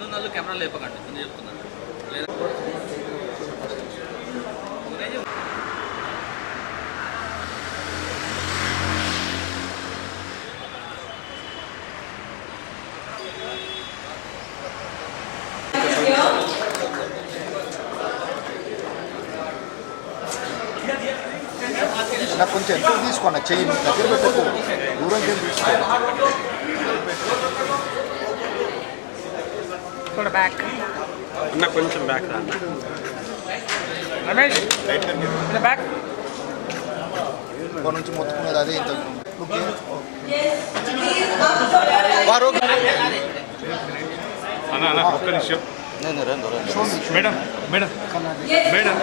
ముందున్న కెమెరా లేపకండి ముందు చెప్తున్నాను. నాకు కొంచెం ఎక్కువ తీసుకోండి, చెయ్యి దగ్గర పెట్టకు, దూరం తీసుకో. బ్యాక్ కొంచెం బ్యాక్ రమేష్ బ్యాక్ నుంచి మొత్తుకునేది అదే ఇంత ఒక్క నిమిషం మేడం మేడం మేడం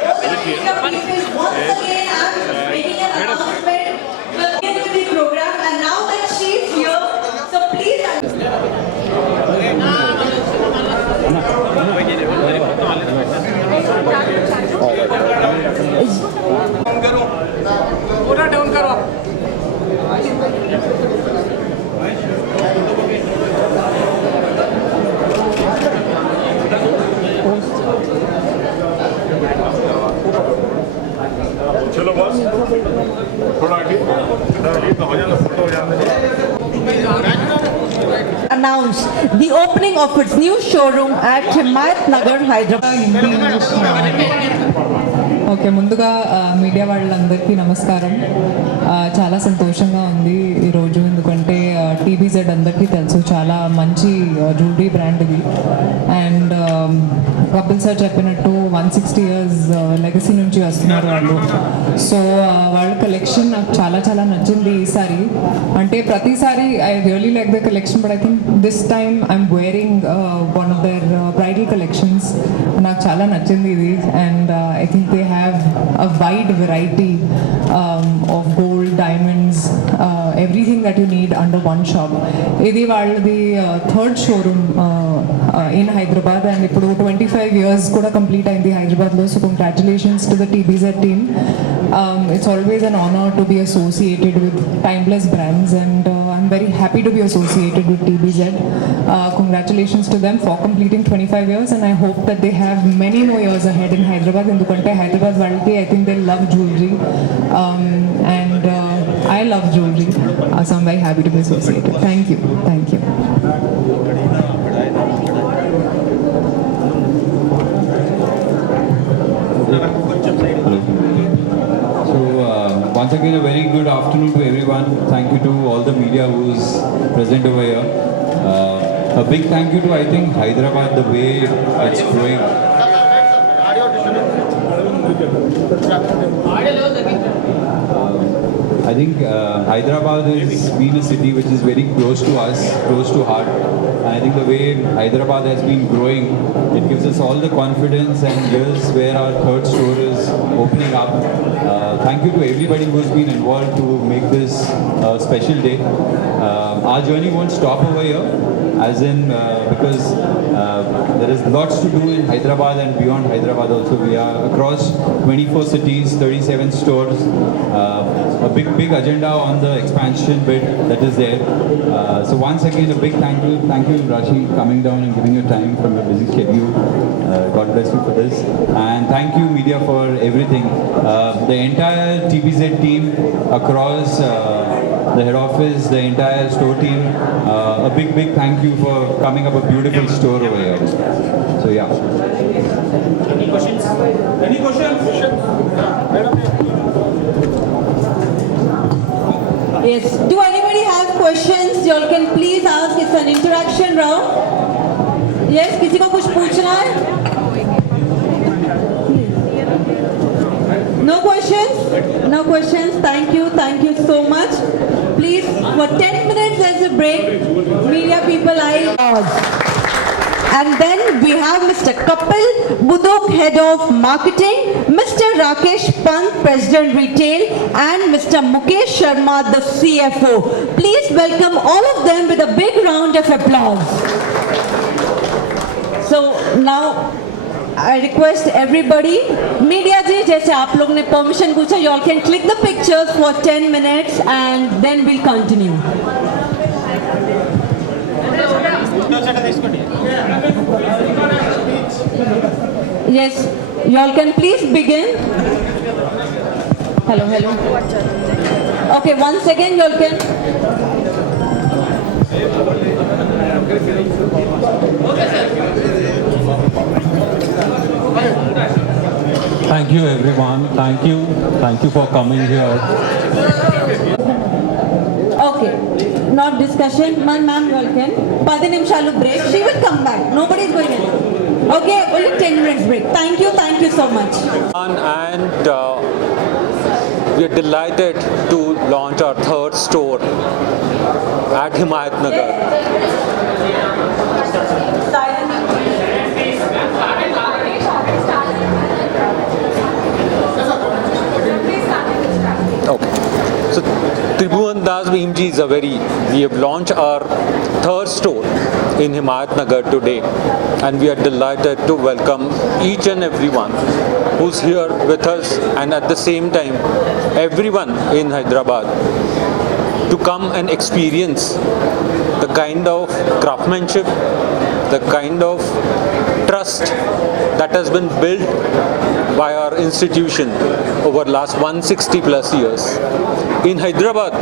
पूरा डाउन करो. चलो बस थोड़ा आगे तो हो जाना फोटो हो जाना. Announce the opening of its new showroom at Himayat Nagar, Hyderabad. Okay, ముందుగా మీడియా వాళ్ళందరికీ నమస్కారం. చాలా సంతోషంగా ఉంది ఈరోజు, ఎందుకంటే టీబీజెడ్ అందరికీ తెలుసు చాలా మంచి జ్యువెలరీ బ్రాండ్ ఇది. అండ్ కపిల్ సార్ చెప్పినట్టు 160 years లెగసీ నుంచి వస్తున్నారు వాళ్ళు. సో వాళ్ళ కలెక్షన్ నాకు చాలా చాలా నచ్చింది ఈసారి. అంటే ప్రతిసారి I really like the collection, but I think this time I'm wearing one of their bridal collections. నాకు చాలా నచ్చింది ఇది. And I think they have a wide variety of gold, diamonds, everything that you need under one shop. Idi valladi third showroom in Hyderabad, and ippudu 25 years kuda complete ayindi Hyderabad lo. So congratulations to the TBZ team. It's always an honor to be associated with timeless brands, and I'm very happy to be associated with TBZ. Congratulations to them for completing 25 years, and I hope that they have many more years ahead in Hyderabad. Endukante Hyderabad valiki I think they love jewelry, and I love jewelry, so I'm very happy to be associated. Thank you. Once again, a very good afternoon to everyone. Thank you to all the media who is present over here. A big thank you to, I think, Hyderabad, the way it's growing. I think Hyderabad has been a city which is very close to us, close to heart. And I think the way Hyderabad has been growing, it gives us all the confidence, and here's where our third store is opening up. Thank you to everybody who's been involved to make this a special day. Our journey won't stop over here, as in because there is lots to do in Hyderabad and beyond Hyderabad also. We are across 24 cities, 37 stores, a big agenda on the expansion bit that is there. So once again, a big thank you Rashi, coming down and giving your time from your busy schedule. God bless you for this, and thank you media for everything. The entire TBZ team across the head office, the entire store team, a big thank you for coming up a beautiful store over here. So yeah. Any questions? Yes. Do anybody have questions? You all can please ask. It's an interaction round. Yes. किसी को कुछ पूछना है? No questions? No questions. Thank you so much. Please, for 10 minutes there's a break. Media people, and then we have Mr. Kapil Budok, Head of Marketing, Mr. Rakesh Pant, President Retail, and Mr. Mukesh Sharma, the CFO. Please welcome all of them with a big round of applause. So now I request everybody, media ji, जैसे आप लोग ने permission पूछा, you all can click the pictures for 10 minutes and then we'll continue. Yes, y'all can please begin. Hello, hello. Okay, once again, y'all can. Thank you everyone. Thank you. Thank you for coming here. Okay, not discussion. Ma'am, y'all can. 10 నిమిషాలు break. She will come back. Nobody is going anywhere. Okay, only 10 minutes break. Thank you so much. And we are delighted to launch our third store at Himayat Nagar. Okay. So Tribhuvan Das Bhimji is we have launched our third store in Himayat Nagar today, and we are delighted to welcome each and everyone who's here with us, and at the same time everyone in Hyderabad to come and experience the kind of craftsmanship, the kind of trust that has been built by our institution over last 160 plus years. In Hyderabad,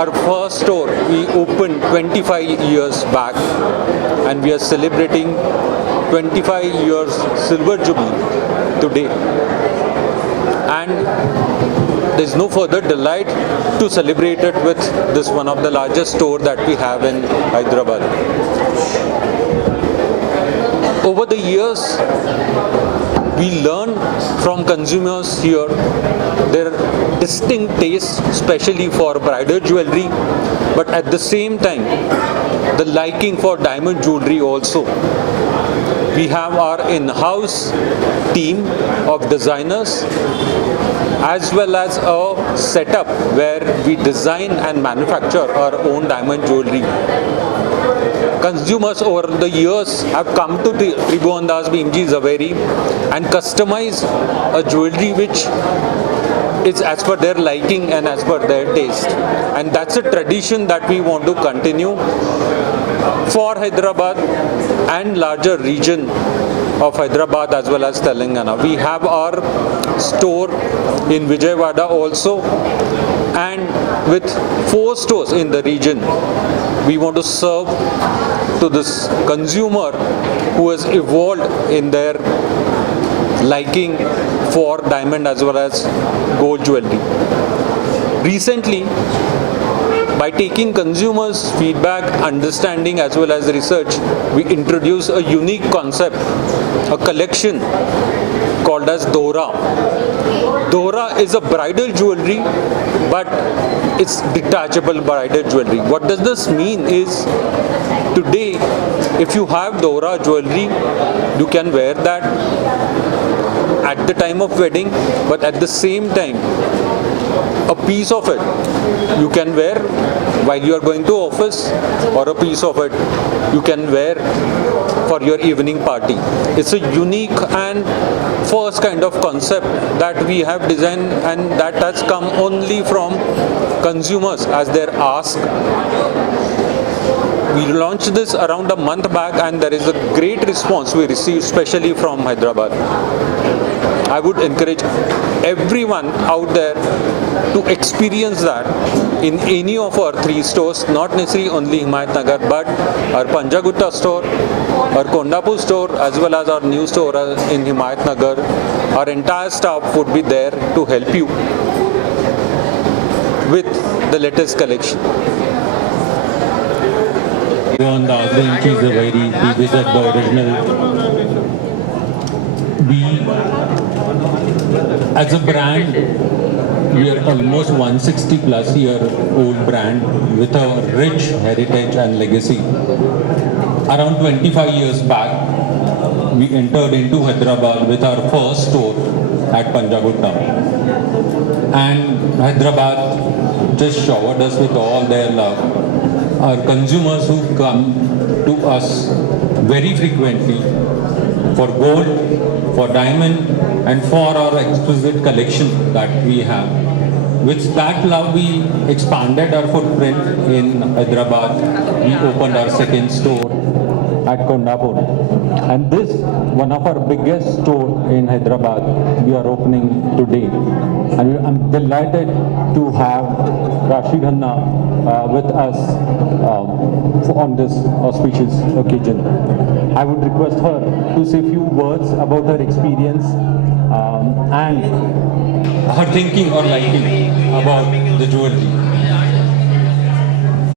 our first store we opened 25 years back, and we are celebrating 25 years silver jubilee today. And there's no further delight to celebrate it with this one of the largest store that we have in Hyderabad. Over the years, we learn from consumers here their distinct taste, especially for bridal jewelry, but at the same time, the liking for diamond jewelry also. We have our in-house team of designers as well as a setup where we design and manufacture our own diamond jewelry. Consumers over the years have come to Tribhuvan Das Bhimji Zaveri and customize a jewelry which is as per their liking and as per their taste. And that's a tradition that we want to continue for Hyderabad and larger region of Hyderabad as well as Telangana. We have our store in Vijayawada also, and with 4 stores in the region, we want to serve to this consumer who has evolved in their liking for diamond as well as gold jewelry. Recently, by taking consumers' feedback, understanding as well as research, we introduced a unique concept, a collection called as Dora. Dora is a bridal jewelry, but it's detachable bridal jewelry. What does this mean is, today, if you have Dora jewelry, you can wear that at the time of wedding, but at the same time, a piece of it you can wear while you are going to office, or a piece of it you can wear for your evening party. It's a unique and first kind of concept that we have designed, and that has come only from consumers as their ask. We launched this around a month back, and there is a great response we received, especially from Hyderabad. I would encourage everyone out there to experience that in any of our 3 stores, not necessarily only Himayat Nagar, but our Panjagutta store, our Kondapur store, as well as our new store in Himayat Nagar. Our entire staff would be there to help you with the latest collection. Tribhuvan Das Bhimji Zaveri, we visit the original. We, as a brand, we are almost 160 plus year old brand with a rich heritage and legacy. Around 25 years back, we entered into Hyderabad with our first store at Panjagutta. And Hyderabad just showered us with all their love. Our consumers who come to us very frequently for gold, for diamond, and for our exquisite collection that we have. With that love, we expanded our footprint in Hyderabad. We opened our second store at Kondapur. And this, one of our biggest store in Hyderabad, we are opening today. And I'm delighted to have Rashi Khanna with us on this auspicious occasion. I would request her to say a few words about her experience and her thinking or liking about the jewelry.